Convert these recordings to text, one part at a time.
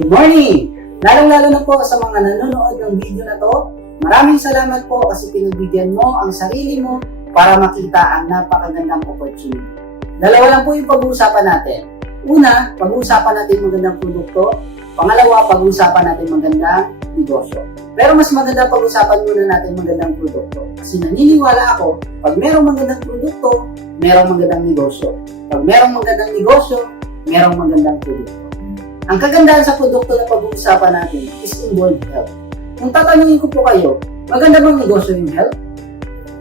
Good morning! Lalong-lalo na po sa mga nanonood ng video na to. Maraming salamat po kasi pinagbigyan mo ang sarili mo para makita ang napakagandang opportunity. Dalawa lang po yung pag-uusapan natin. Una, pag-uusapan natin magandang produkto. Pangalawa, pag-uusapan natin magandang negosyo. Pero mas maganda pag-usapan muna natin magandang produkto. Kasi naniniwala ako, pag merong magandang produkto, merong magandang negosyo. Pag merong magandang negosyo, merong magandang produkto. Ang kagandahan sa produkto na pag-uusapan natin is involved health. Kung tatanungin ko po kayo, maganda bang negosyo yung health?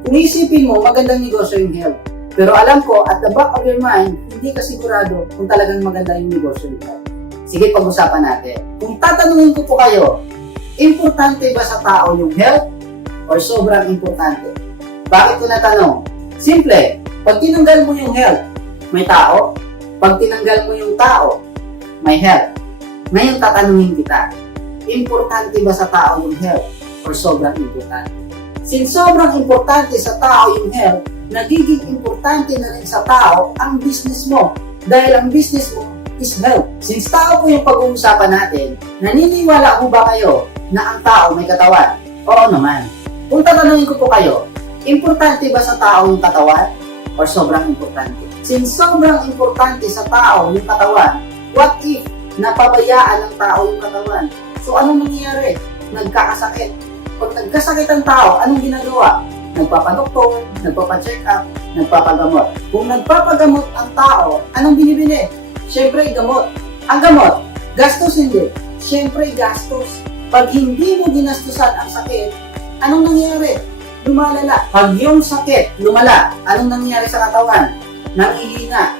Kung iisipin mo, magandang negosyo yung health. Pero alam ko, at the back of your mind, hindi ka sigurado kung talagang maganda yung negosyo yung health. Sige, pag-usapan natin. Kung tatanungin ko po kayo, importante ba sa tao yung health or sobrang importante? Bakit ko natanong? Simple, pag tinanggal mo yung health, may tao. Pag tinanggal mo yung tao, may health. Ngayon tatanungin kita, importante ba sa tao yung health or sobrang importante? Since sobrang importante sa tao yung health, nagiging importante na rin sa tao ang business mo dahil ang business mo is health. Since tao po yung pag-uusapan natin, naniniwala mo ba kayo na ang tao may katawan? Oo naman. Kung tatanungin ko po kayo, importante ba sa tao yung katawan or sobrang importante? Since sobrang importante sa tao yung katawan, what if napabayaan ng tao yung katawan? So anong nangyayari? Nagkakasakit. Pag nagkasakit ang tao, anong ginagawa? Nagpapadoktor, nagpapacheck up, nagpapagamot. Kung nagpapagamot ang tao, anong binibili? Siyempre, gamot. Ang gamot, gastos hindi. Siyempre, gastos. Pag hindi mo ginastusan ang sakit, anong nangyayari? Lumalala. Pag yung sakit lumala, anong nangyayari sa katawan? Nanghihina.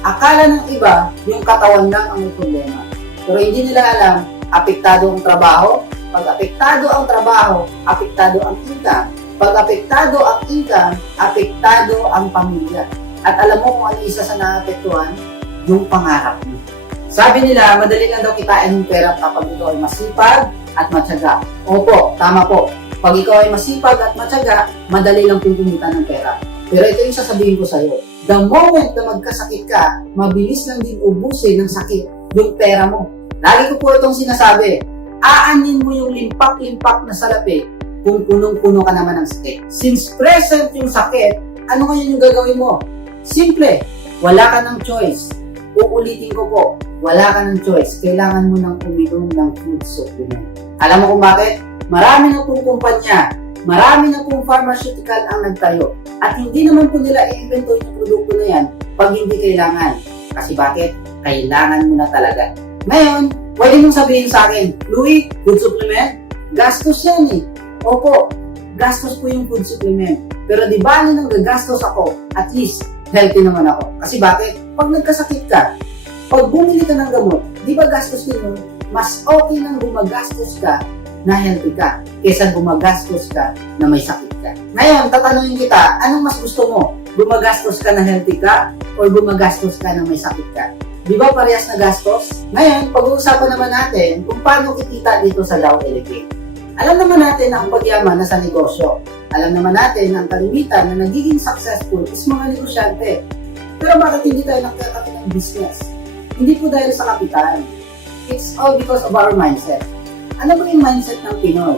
Akala ng iba, yung katawan lang ang may problema. Pero hindi nila alam, apektado ang trabaho. Pag apektado ang trabaho, apektado ang income. Pag apektado ang income, apektado ang pamilya. At alam mo kung ano isa sa naapektuhan? Yung pangarap mo. Sabi nila, madali lang daw kitain yung pera kapag ikaw ay masipag at matyaga. Opo, tama po. Pag ikaw ay masipag at matyaga, madali lang kumita ng pera. Pero ito yung sasabihin ko sa'yo. The moment na magkasakit ka, mabilis lang din ubusin ng sakit yung pera mo. Lagi ko po itong sinasabi, aanin mo yung limpak-limpak na salapi kung punong-puno ka naman ng sakit. Since present yung sakit, ano ngayon yung gagawin mo? Simple, wala ka ng choice. Uulitin ko po, wala ka ng choice. Kailangan mo nang uminom ng food supplement. Alam mo kung bakit? Marami na pong kumpanya, marami na pong pharmaceutical ang nagtayo. At hindi naman po nila i-invento yung produkto na yan pag hindi kailangan. Kasi bakit? Kailangan mo na talaga. Ngayon, pwede mong sabihin sa akin, Louie, food supplement? Gastos yan eh. Opo, gastos po yung food supplement. Pero di ba nang gagastos ako, at least, healthy naman ako. Kasi bakit? Pag nagkasakit ka, pag bumili ka ng gamot, di ba gastos din mo? Mas okay nang gumagastos ka na healthy ka kaysa gumagastos ka na may sakit ka. Ngayon, tatanungin kita, anong mas gusto mo? Gumagastos ka na healthy ka o gumagastos ka na may sakit ka? Di ba parehas na gastos? Ngayon, pag-uusapan naman natin kung paano kikita dito sa Dow Elevate. Alam naman natin na ang pagyaman na sa negosyo. Alam naman natin na ang kalimitan na nagiging successful is mga negosyante. Pero bakit hindi tayo nakakati ng business? Hindi po dahil sa kapital. It's all because of our mindset. Ano ba yung mindset ng Pinoy?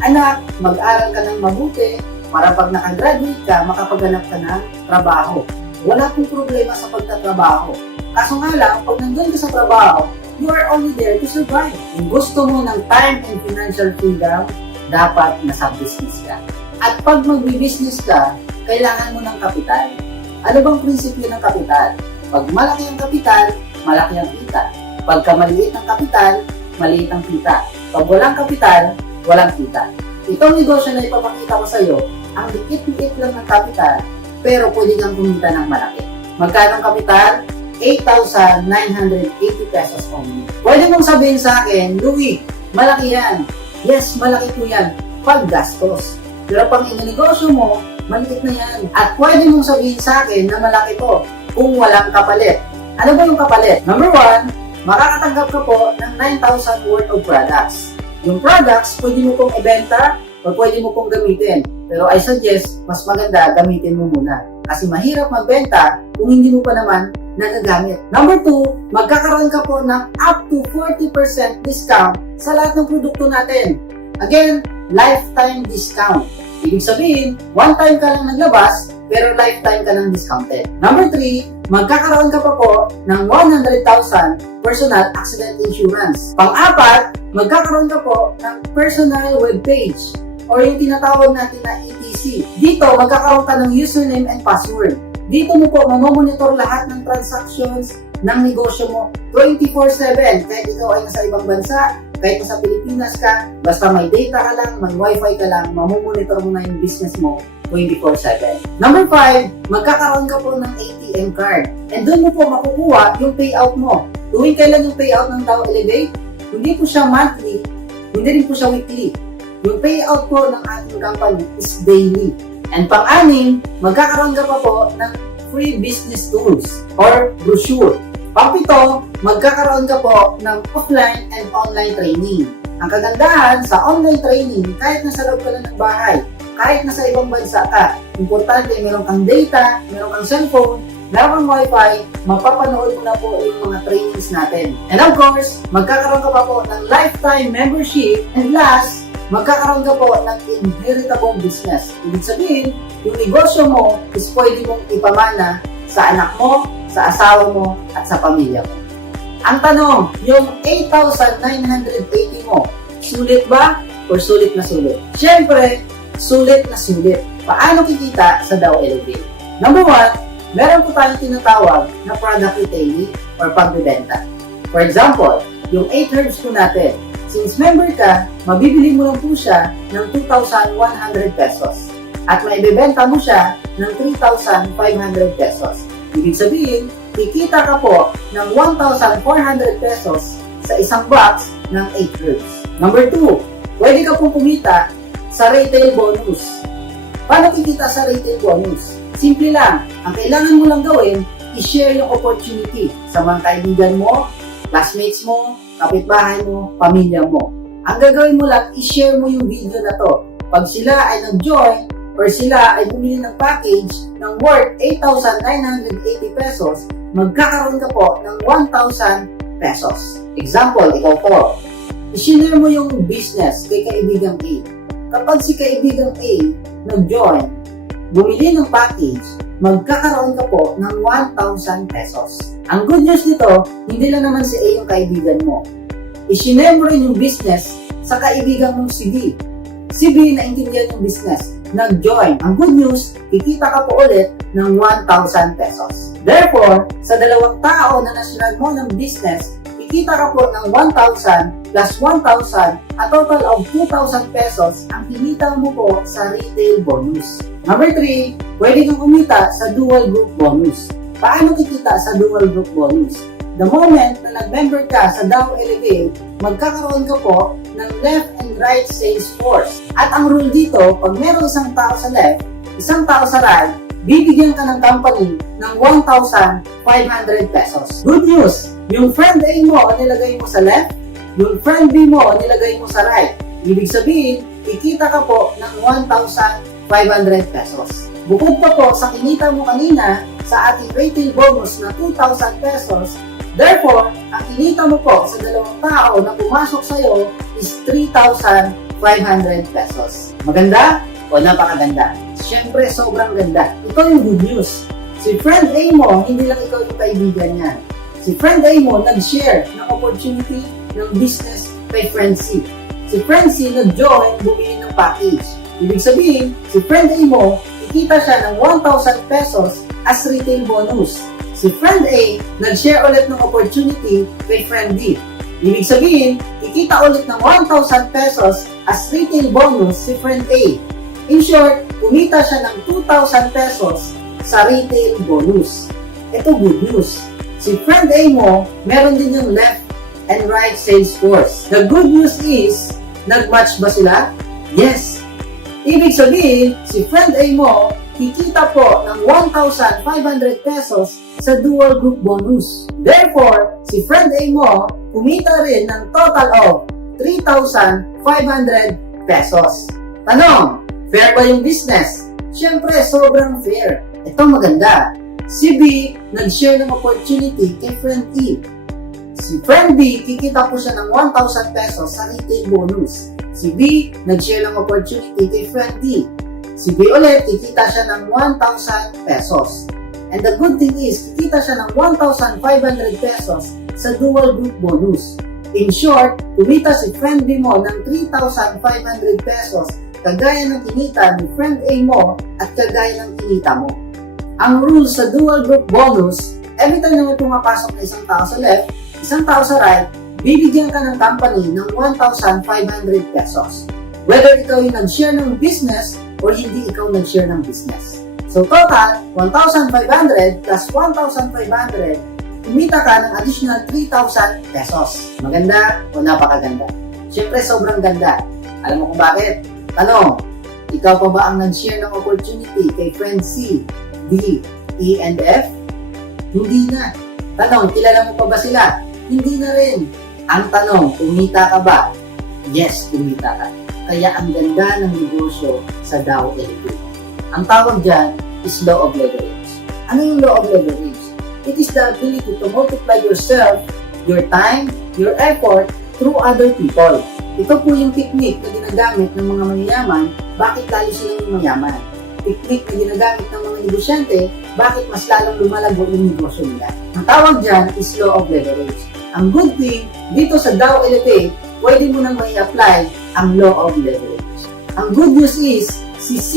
Anak, mag-aral ka ng mabuti para pag nakagraduate ka, makapaghanap ka ng trabaho. Wala pong problema sa pagtatrabaho. Kaso nga lang, pag nandun ka sa trabaho, you are only there to survive. Kung gusto mo ng time and financial freedom, dapat nasa business ka. At pag magbi-business ka, kailangan mo ng kapital. Ano bang prinsipyo ng kapital? Pag malaki ang kapital, malaki ang kita. Pagka maliit ang kapital, maliit ang kita. Pag walang kapital, walang kita. Itong negosyo na ipapakita ko sa iyo, ang liit-liit lang ng kapital, pero pwede kang kumita ng malaki. Magkano ang kapital? 8,980 pesos only. Pwede mong sabihin sa akin, Louie, malaki yan. Yes, malaki po yan. Pag gastos. Pero pag inanegosyo mo, maliit na yan. At pwede mong sabihin sa akin na malaki to kung walang kapalit. Ano ba yung kapalit? Number 1, makakatanggap ka po ng 9,000 worth of products. Yung products, pwede mo pong ibenta o pwede mo pong gamitin. Pero I suggest, mas maganda gamitin mo muna. Kasi mahirap magbenta kung hindi mo pa naman nagagamit. Number 2, magkakaroon ka po ng up to 40% discount sa lahat ng produkto natin. Again, lifetime discount. Ibig sabihin, one time ka lang naglabas, pero lifetime ka lang discounted. Number 3, magkakaroon ka pa po ng 100,000 personal accident insurance. Pang-apat, magkakaroon ka po ng personal web page or yung tinatawag natin na ETC. Dito, magkakaroon ka ng username and password. Dito mo po mamomonitor lahat ng transactions ng negosyo mo 24/7. Kahit ikaw ay nasa ibang bansa, kahit nasa Pilipinas ka, basta may data ka lang, may wifi ka lang, mamomonitor mo na yung business mo 24/7. Number 5, magkakaroon ka po ng ATM card. And doon mo po makukuha yung payout mo. Tuwing kailan yung payout ng Dow Elevate? Hindi po siya monthly, hindi rin po siya weekly. Yung payout po ng ating company is daily. And pang-anim, magkakaroon ka pa po ng free business tools or brochure. Pang-pito, magkakaroon ka po ng offline and online training. Ang kagandahan sa online training, kahit nasa loob ka lang ng bahay, kahit nasa ibang bansa ka, importante meron kang data, meron kang cellphone, meron kang wifi, mapapanood mo na po yung mga trainings natin. And of course, magkakaroon ka pa po ng lifetime membership. And last, magkakaroon ka po ng inheritable business. Ibig sabihin, yung negosyo mo is pwede mong ipamana sa anak mo, sa asawa mo, at sa pamilya mo. Ang tanong, yung 8,980 mo, sulit ba o sulit na sulit? Siyempre, sulit na sulit. Paano kikita sa Dow Elevate? Number 1, meron po tayong tinatawag na product retailing or pagbebenta. For example, yung 8 herbs po natin, since member ka, mabibili mo lang po siya ng 2,100 pesos at maibebenta mo siya ng 3,500 pesos. Ibig sabihin, kikita ka po ng 1,400 pesos sa isang box ng 8 herbs. Number 2, pwede ka pong kumita sa retail bonus. Paano kikita sa retail bonus? Simple lang, ang kailangan mo lang gawin, i-share yung opportunity sa mga kaibigan mo, classmates mo, kapitbahay mo, pamilya mo. Ang gagawin mo lang, i-share mo yung video na to. Pag sila ay nag-join or sila ay bumili ng package ng worth 8,980 pesos, magkakaroon ka po ng 1,000 pesos. Example, ikaw po. I-share mo yung business kay kaibigang A. Kapag si kaibigang A nag-join, bumili ng package, magkakaroon ka po ng 1,000 pesos. Ang good news nito, hindi lang naman si A yung kaibigan mo. I-share mo rin yung business sa kaibigan mong si B. Si B naintindihan yung business, nag-join. Ang good news, kikita ka po ulit ng 1,000 pesos. Therefore, sa dalawang tao na nasunod mo ng business, kikita ka po ng 1,000 plus 1,000, a total of 2,000 pesos ang kinita mo po sa retail bonus. Number 3, pwede kang kumita sa dual group bonus. Paano kikita sa dual group bonus? The moment na nag-member ka sa Dow Elevate, magkakaroon ka po ng left and right sales force. At ang rule dito, pag meron isang tao sa left, isang tao sa right, bibigyan ka ng company ng 1,500 pesos. Good news! Yung friend A mo, nilagay mo sa left, yung friend B mo, nilagay mo sa right. Ibig sabihin, kikita ka po ng 1,500 pesos. Bukod pa po sa kinita mo kanina sa ating retail bonus na 2,000 pesos, therefore, ang kinita mo po sa dalawang tao na pumasok sa'yo is 3,500 pesos. Maganda o napakaganda? Siyempre, sobrang ganda. Ito yung good news. Si friend A mo, hindi lang ikaw yung kaibigan niya. Si friend A mo nag-share ng opportunity ng business kay friend C. Si friend C nag-join, bumili ng package. Ibig sabihin, si friend A mo, kikita siya ng 1,000 pesos as retail bonus. Si friend A, nag-share ulit ng opportunity kay friend D. Ibig sabihin, kikita ulit ng 1,000 pesos as retail bonus si friend A. In short, kumita siya ng 2,000 pesos sa retail bonus. Ito good news. Si friend A mo, meron din yung left and right sales force. The good news is, nag-match ba sila? Yes. Ibig sabihin, si friend A mo, kikita po ng 1,500 pesos sa dual group bonus. Therefore, si friend A mo, kumita rin ng total of 3,500 pesos. Tanong, fair ba yung business? Siyempre, sobrang fair. Ito maganda. Si B, nag-share ng opportunity kay friend E. Si friend B, kikita po siya ng 1,000 pesos sa retail bonus. Si B, nag-share ng opportunity kay friend D. Si B ulit, kikita siya ng 1,000 pesos. And the good thing is, kikita siya ng 1,500 pesos sa dual group bonus. In short, kumita si friend B mo ng 3,500 pesos kagaya ng kinita ni friend A mo at kagaya ng kinita mo. Ang rules sa dual group bonus, every time na may pumapasok na isang tao sa left, isang tao sa right, bibigyan ka ng company ng 1,500 pesos. Whether ikaw yung nag-share ng business or hindi ikaw nag-share ng business. So total, 1,500 plus 1,500, kumita ka ng additional 3,000 pesos. Maganda o napakaganda? Siyempre, sobrang ganda. Alam mo kung bakit? Tanong, ikaw pa ba ang nag-share ng opportunity kay friend C, D, E, and F? Hindi na. Tanong, kilala mo pa ba sila? Hindi na rin. Ang tanong, kumita ka ba? Yes, kumita ka. Kaya ang ganda ng negosyo sa DAO Elevate. Ang tawag dyan is law of leverage. Ano yung law of leverage? It is the ability to multiply yourself, your time, your effort through other people. Ito po yung technique na ginagamit ng mga mayayaman, bakit lalo silang mayaman. Technique na ginagamit ng mga negosyante, bakit mas lalong lumalago yung negosyo nila. Ang tawag dyan is law of leverage. Ang good thing, dito sa DAO Elevate, pwede mo nang mai-apply ang law of leverage. Ang good news is, si C,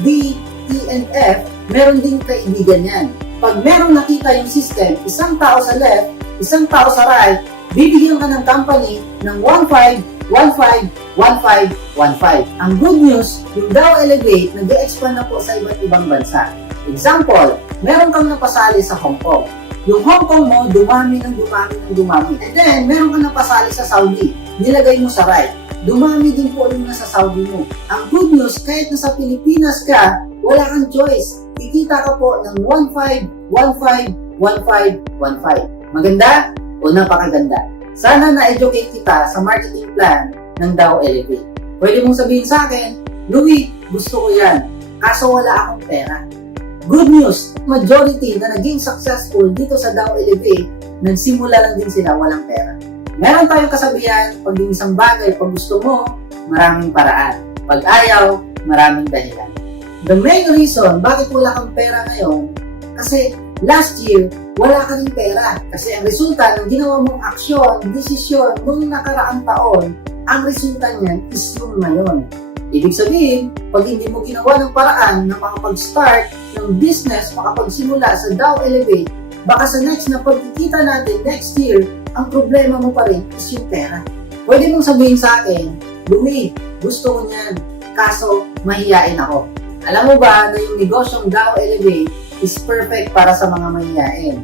D, E, and F, meron din kaibigan yan. Pag merong nakita yung system, isang tao sa left, isang tao sa right, bibigyan ka ng company ng 1,500, 1,500, 1,500, 1,500. Ang good news, yung DAO Elevate nag-expand na po sa iba't ibang bansa. Example, meron kang napasali sa Hong Kong. Yung Hong Kong mo, dumami ng dumami ng dumami. And then, meron kang napasali sa Saudi. Nilagay mo sa right. Dumami din po yung nasa Saudi mo. Ang good news, kahit nasa Pilipinas ka, wala kang choice. Kikita ka po ng 1,500, 1,500, 1,500, 1,500. Maganda o napakaganda? Sana na-educate kita sa marketing plan ng DAO Elevate. Pwede mong sabihin sa akin, Louie, gusto ko yan. Kaso wala akong pera. Good news, majority na naging successful dito sa DAO Elevate, nagsimula lang din sila walang pera. Meron tayong kasabihan, pag yung isang bagay, pag gusto mo, maraming paraan. Pag ayaw, maraming dahilan. The main reason bakit wala kang pera ngayon, kasi last year, wala ka rin pera. Kasi ang resulta ng ginawa mong aksyon, desisyon, noong nakaraang taon, ang resulta niyan is yung ngayon. Ibig sabihin, pag hindi mo ginawa ng paraan na makapag-start ng business, makapagsimula sa DAO Elevate, baka sa next na pagkikita natin next year, ang problema mo pa rin is yung pera. Pwede mong sabihin sa akin, Louie, gusto ko niyan, kaso mahihain ako. Alam mo ba na yung negosyong DAO Elevate is perfect para sa mga mahihain?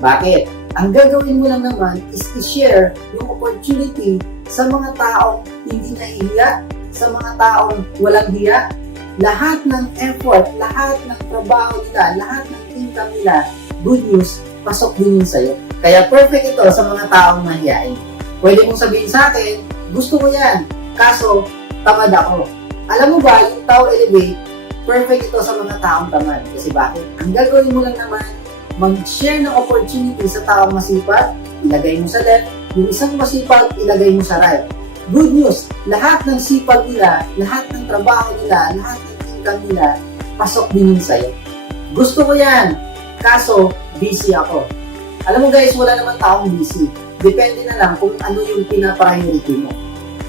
Bakit? Ang gagawin mo lang naman is i-share yung opportunity sa mga taong hindi nahihiya, sa mga taong walang hiya. Lahat ng effort, lahat ng trabaho nila, lahat ng income nila, good news, pasok din yun sa'yo. Kaya perfect ito sa mga taong mahihain. Pwede mong sabihin sa akin, gusto ko yan, kaso tamad ako. Alam mo ba, yung DAO Elevate, perfect ito sa mga taong tamad. Kasi bakit? Ang gagawin mo lang naman, mag-share ng opportunity sa taong masipag, ilagay mo sa left, yung isang masipag, ilagay mo sa right. Good news, lahat ng sipag nila, lahat ng trabaho nila, lahat ng income nila, pasok din yun sa'yo. Gusto ko yan, kaso busy ako. Alam mo guys, wala naman taong busy. Depende na lang kung ano yung pina-priority mo.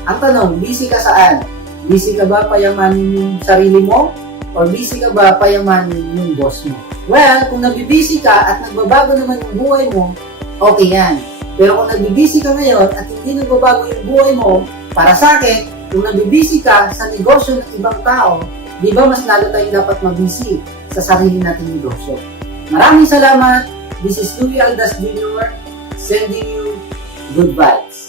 Ang tanong, busy ka saan? Busy ka ba payamanin yung sarili mo? Or busy ka ba payamanin yung boss mo? Well, kung nabibisi ka at nagbabago naman yung buhay mo, okay yan. Pero kung nabibisi ka ngayon at hindi nagbabago yung buhay mo, para sa akin, kung nabibisi ka sa negosyo ng ibang tao, di ba mas lalo tayong dapat mabisi sa sarili nating negosyo? Maraming salamat. This is Louie Aldas Jr. sending you good vibes.